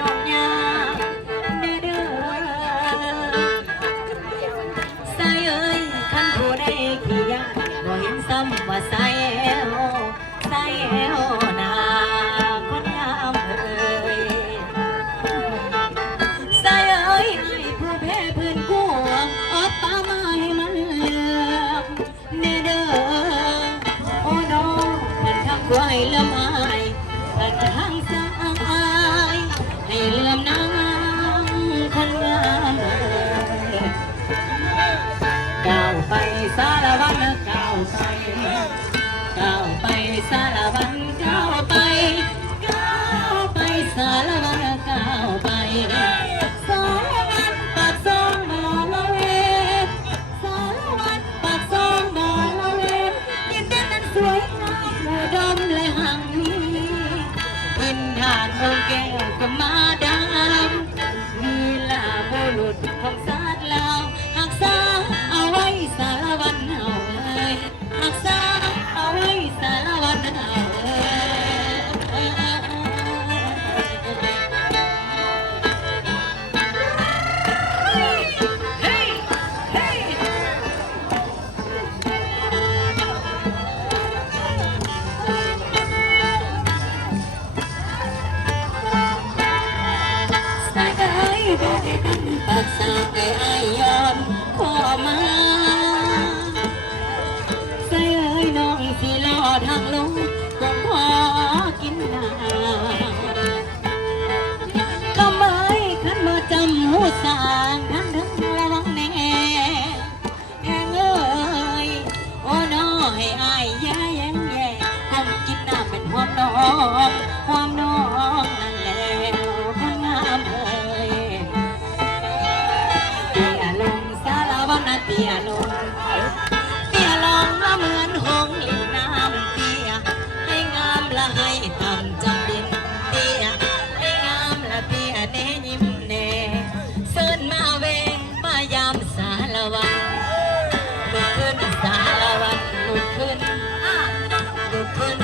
น้องยาเด้อเด้อใส่เอ้ยคันผู้ใดขี้ยาบ่เห็นซ้ำว่าใส่เอวใส่เอวนาคนงามเอ้ยใส่เอ้ยไอ้ผู้แพ้เพื่อนกู้ออกป่าไม้มันเหลืองเด้อเด้อโอ้น้องมันทำไว้ละไม้แต่ทางสายให้เลื่อมนางคนงามก้าวไปสารวัตรก้าวไปก้าวไปสารวัตรก้าวไปก้าวไปสารวัตรก้าวไปสารวัตรปากซองบ่อละเวสารวัตรปากซองบ่อละเวดินแดนนั้นสวยงามอุดมและหังอินทานโมแก้วก็มาดามลีลาบุรุษของศาสตร์ลาวหักษาเอาไว้สารวัตรเอาเอ้ยหักษาเอาไว้สารวัตรเอาเอ้ยเฮ้ยเฮ้ยสายเอ้ยบ่ได้ดันปากสาวไอ้ไอ้ยอมขอมาใส่เอ้ยน้องสิรอทางลงคงพอกินน้ำก็ไม่ขันมาจำหูสางทางทั้งระวังแน่แหงเอ้ยโอ้น้อให้อายแย่แย่งแย่ทำกินน้ำเป็นความน้องความน้องนั่นแหละคนงามเอ้ยเปียลงสารวัตรเปียลงเปียลงละเหมือนหงส์น้ำเปียให้งามละให้ทำจำดินเปียให้งามละเปียเน่ยิ้มเน่เสิร์นมาเวงมายามสารวัตรลุกขึ้นสารวัตรลุกขึ้นลุกขึ้น